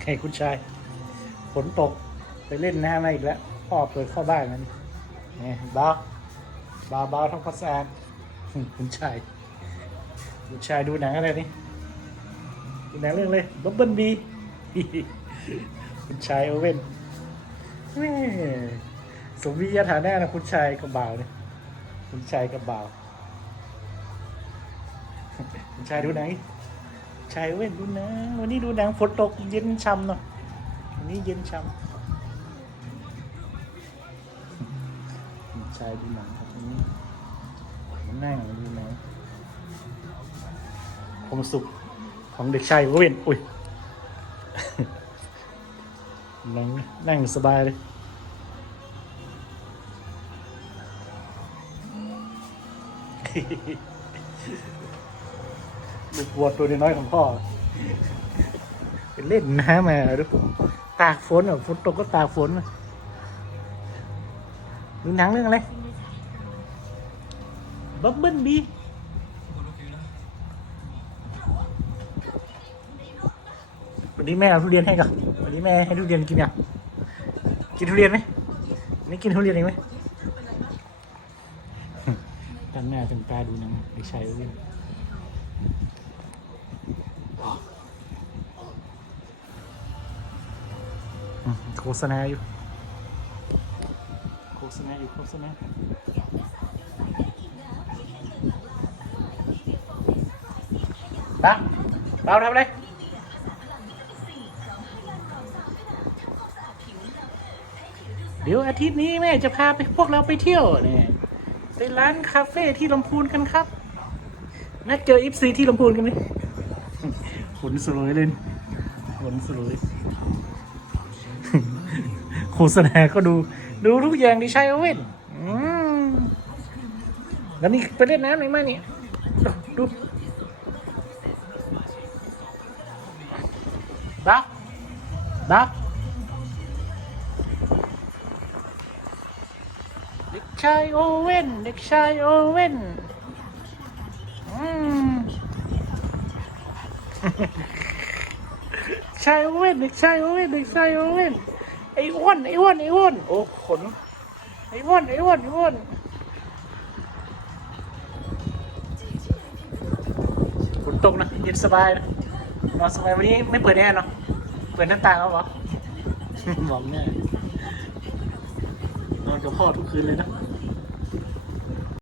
ไงคุณชายฝนตกไปเล่นน้ำมาอีกแล้วพ่อเปิดเข้าบ้านมันนี่เบาเบาเบาทั้งพัสานคุณชายคุณชายดูหนังอะไรนี่ดูหนังเรื่องเลยบับเบิ้ลบีคุณชายโอเว่นแม่สมวิยฐานะนะคุณชายกับบ่าวเนี่ยคุณชายกับบ่าวคุณชายดูหนัง ชายเว่นดูนังวันนี้ดูหนังฝนตกเย็นช่ำเนาะวันนี้เย็นช่ำชายดูหนังครับวันนี้มานั่งดูหนังความสุขของเด็กชายเว่นอุ้ยนั่งนั่งสบายเลย ลูกวัวตัวน้อยๆของพ่อเล่นน้ำมาดูตากฝนอะฝนตกก็ตากฝนดูหนังเรื่องอะไรบับเบิ้ลบีวันนี้แม่เอาทุเรียนให้ก่อนวันนี้แม่ให้ทุเรียนกินยังกินทุเรียนไหมนี่กินทุเรียนเองไหมตั้งหน้าตั้งตาดูหนังเด็กชายเว้ย โฆษณาอยู่ โฆษณาอยู่โฆษณาตั้งเราทำอะไรเดี๋ยวอาทิตย์นี้แม่จะพาไปพวกเราไปเที่ยวเนี่ยไปร้านคาเฟ่ที่ลำพูนกันครับ นัดเจออิฟซีที่ลำพูนกันไหมขนสลวยเลยขนสลวย โฆษณาก็ดู ดูทุกอย่างที่ใช้เอเว้นอืมแล้วนี่ไปเล่นน้ำไหนมาเนี่ยดูดับดับเด็กชายโอเว่นเด็กชายโอเว่นอืมชายโอเว่นเด็กชายโอเว่นเด็กชายโอเว่น ไอ้อ้วนไอ้อ้วนไอ้อ้วนโอ้ขนไอ้อ้วนไอ้อ้วนไอ้อ้วนฝนตกนะเย็นสบายนะนอนสบายวันนี้ไม่เปิดแอร์เนาะเปิดหน้าต่างเอาเหรอบอกเนี่ยนอนกับพ่อทุกคืนเลยนะ